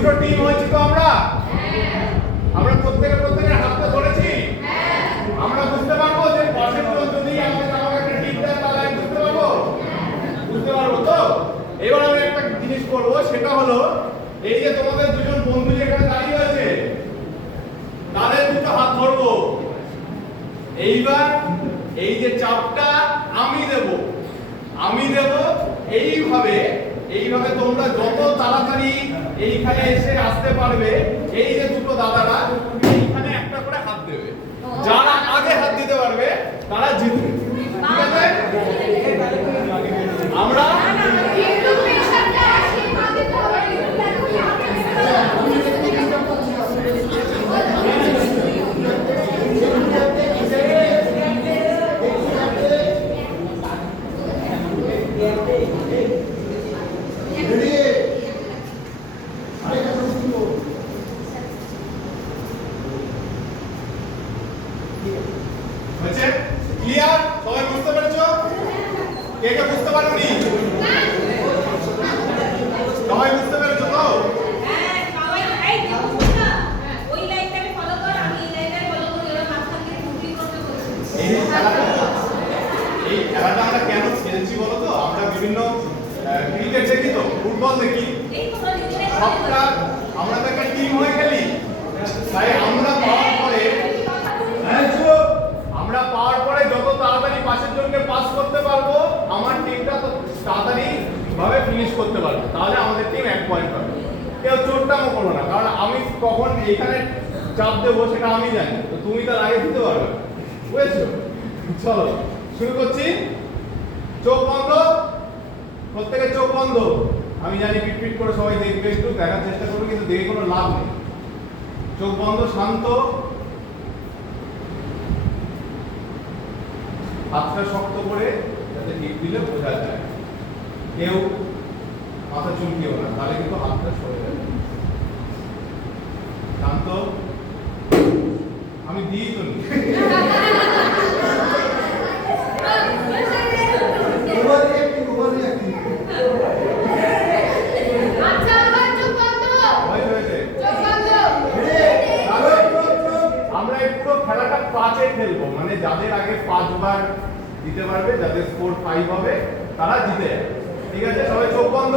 দুটো টিম হয়েছি তো আমরা প্রত্যেকের হাতটা ধরেছি। আমরা বুঝতে পারবো যে পাশের জন যদি আমাকে একটা টিপ দেয় তাহলে আমি বুঝতে পারবো তো। এবার আমি একটা জিনিস করবো, সেটা হলো এই যে তোমাদের দুজন বন্ধু যেখানে দাঁড়িয়ে আছে তাদের দুটো হাত ধরবো। এইবার এই যে চাপটা আমি দেব এইভাবে তোমরা যত তাড়াতাড়ি এইখানে এসে আসতে পারবে, এই যে দুটো দাদারা এইখানে একটা করে হাত দেবে। যারা আগে হাত দিতে পারবে তারা জিতবে, ঠিক আছে? আমরা ক্লিয়ার? সবাই বুঝতে পেরেছো? কে কে বুঝতে পারোনি? সবাই বুঝতে পেরেছো তো? হ্যাঁ, সবাই এই বুঝছো না? ওই লাইনটাকে ফলো কর, আমি এই লাইনটাকে ফলো করি, এবার মাঝখান থেকে মুভি করতে বলছি। এই খেলাটা আমরা কেন খেলছি বলো তো? আমরা বিভিন্ন ক্রিকেট দেখি তো, ফুটবল দেখি, এই তোমরা নিজেরাই সবটা আমরা তো একটা টিম হয়ে খেলি। তাই আমরা পাওয়ার পরে যত তাড়াতাড়ি পাশের জনকে পাস করতে পারবো, আমার টিমটা তো তাড়াতাড়ি ভাবে ফিনিশ করতে পারবে, তাহলে আমাদের টিম 1 পয়েন্ট পাবে। কেউ চোটটাও করো না, কারণ আমি কখন এইখানে চাপ দেবো সেটা আমি জানি, তো তুমি তার আগে দিতে পারবে, বুঝেছো? চলো শুরু করছি। চোখ বন্ধ, প্রত্যেকের চোখ বন্ধ। আমি জানি পিট করে সবাই দেখবে, একটু দেখার চেষ্টা করবে, কিন্তু দেখে কোনো লাভ নেই। চোখ বন্ধ, শান্ত, হাতটা শক্ত করে যাতে টিপ দিলে বোঝা যায়। কেউ মাথা চুলকিও না, তাহলে কিন্তু হাতটা সরে যাবে। শান্ত, আমি দিই তো নি। আমরা এই পুরো খেলাটা 5-এ খেলবো, মানে যাদের আগে 5 বার দিতে পারবে, যাদের স্কোর 5 হবে তারা জিতে যাবে, ঠিক আছে? সবাই চোখ বন্ধ।